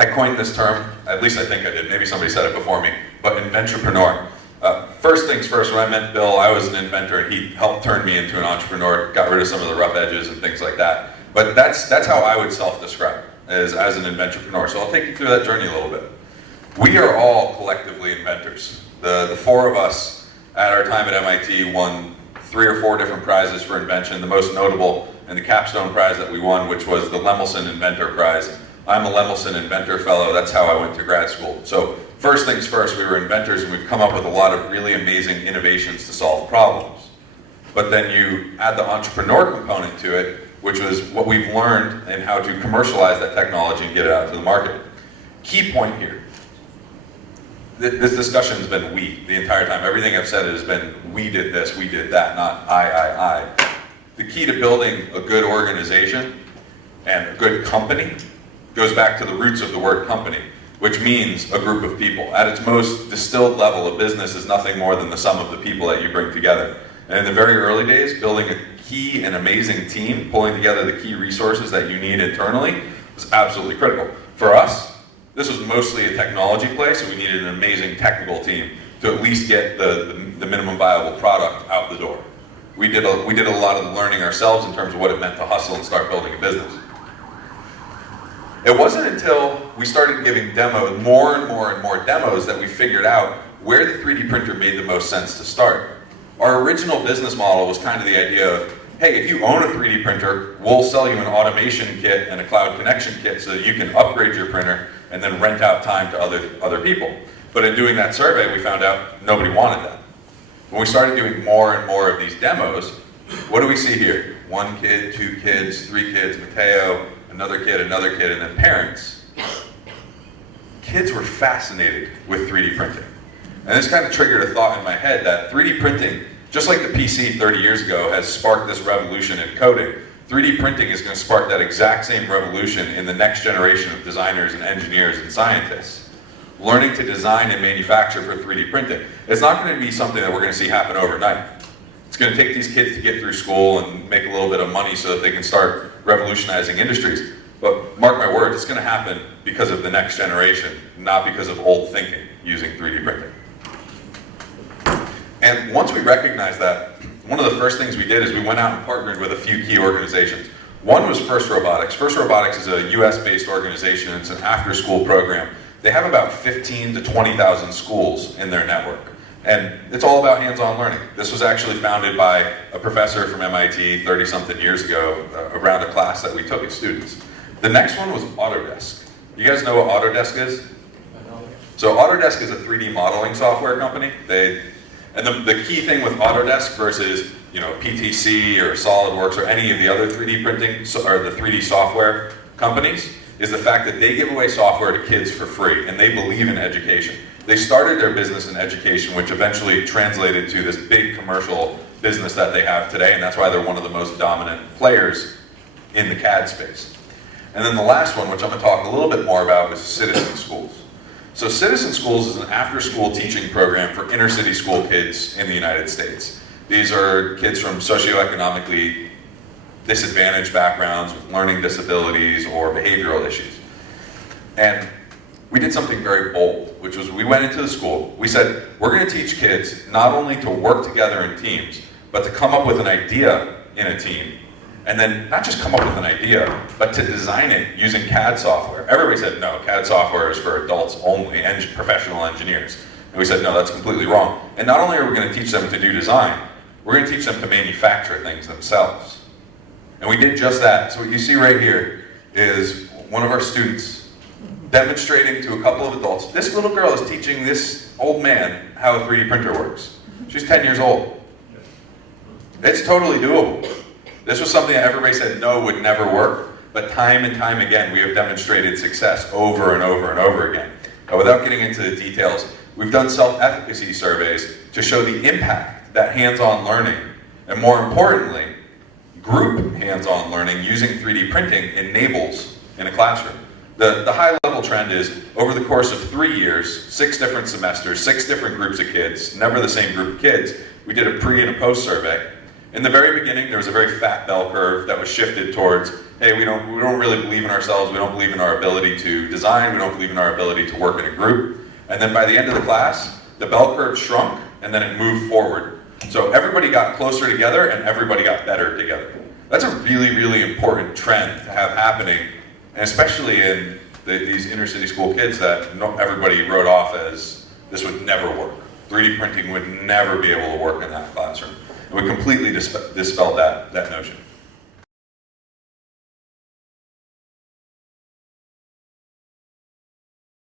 I coined this term, at least I think I did, maybe somebody said it before me, but inventrepreneur. First things first, when I met Bill, I was an inventor and he helped turn me into an entrepreneur, got rid of some of the rough edges and things like that. But that's how I would self-describe as an inventrepreneur. So I'll take you through that journey a little bit. We are all collectively inventors. The four of us at our time at MIT won 3 or 4 different prizes for invention, the most notable and the capstone prize that we won, which was the Lemelson Inventor Prize. I'm a Lemelson Inventor Fellow, that's how I went to grad school. So first things first, we were inventors and we've come up with a lot of really amazing innovations to solve problems. But then you add the entrepreneur component to it, which was what we've learned and how to commercialize that technology and get it out to the market. Key point here. This discussion has been we the entire time. Everything I've said has been we did this, we did that, not I. The key to building a good organization and a good company goes back to the roots of the word company, which means a group of people. At its most distilled level, a business is nothing more than the sum of the people that you bring together. And in the very early days, building a key and amazing team, pulling together the key resources that you need internally, was absolutely critical. For us, this was mostly a technology play, so we needed an amazing technical team to at least get the minimum viable product out the door. We did a lot of the learning ourselves in terms of what it meant to hustle and start building a business. It wasn't until we started giving demos, more and more demos, that we figured out where the 3D printer made the most sense to start. Our original business model was kind of the idea of, hey, if you own a 3D printer, we'll sell you an automation kit and a cloud connection kit so that you can upgrade your printer and then rent out time to other people. But in doing that survey, we found out nobody wanted that. When we started doing more and more of these demos, what do we see here? 1 kid, 2 kids, 3 kids, Mateo, another kid, and then parents. Kids were fascinated with 3D printing. And this kind of triggered a thought in my head that 3D printing, just like the PC 30 years ago has sparked this revolution in coding, 3D printing is going to spark that exact same revolution in the next generation of designers and engineers and scientists. Learning to design and manufacture for 3D printing. It's not going to be something that we're going to see happen overnight. It's going to take these kids to get through school and make a little bit of money so that they can start revolutionizing industries. But mark my words, it's going to happen because of the next generation, not because of old thinking using 3D printing. And once we recognized that, one of the first things we did is we went out and partnered with a few key organizations. One was First Robotics. First Robotics is a US-based organization. It's an after-school program. They have about 15 to 20,000 schools in their network. And it's all about hands-on learning. This was actually founded by a professor from MIT 30-something years ago around a class that we took as students. The next one was Autodesk. You guys know what Autodesk is? So Autodesk is a 3D modeling software company. And the key thing with Autodesk versus PTC or SolidWorks or any of the other 3D printing or the 3D software companies is the fact that they give away software to kids for free, and they believe in education. They started their business in education, which eventually translated to this big commercial business that they have today, and that's why they're one of the most dominant players in the CAD space. And then the last one, which I'm going to talk a little bit more about, is Citizen Schools. So Citizen Schools is an after-school teaching program for inner-city school kids in the United States. These are kids from socioeconomically disadvantaged backgrounds with learning disabilities or behavioral issues. And we did something very bold, which was we went into the school, we said, we're going to teach kids not only to work together in teams, but to come up with an idea in a team. And then not just come up with an idea, but to design it using CAD software. Everybody said, no, CAD software is for adults only, and professional engineers. And we said, no, that's completely wrong. And not only are we going to teach them to do design, we're going to teach them to manufacture things themselves. And we did just that. So what you see right here is one of our students demonstrating to a couple of adults. This little girl is teaching this old man how a 3D printer works. She's 10 years old. It's totally doable. This was something that everybody said no would never work, but time and time again we have demonstrated success over and over and over again. But without getting into the details, we've done self-efficacy surveys to show the impact that hands-on learning, and more importantly, group hands-on learning using 3D printing enables in a classroom. The high-level trend is, over the course of 3 years, 6 different semesters, 6 different groups of kids, never the same group of kids, we did a pre and a post survey. In the very beginning, there was a very fat bell curve that was shifted towards hey, we don't really believe in ourselves, we don't believe in our ability to design, we don't believe in our ability to work in a group. And then by the end of the class, the bell curve shrunk and then it moved forward. So everybody got closer together and everybody got better together. That's a really, really important trend to have happening, and especially in these inner city school kids that everybody wrote off as this would never work. 3D printing would never be able to work in that classroom. And we completely dispelled that notion.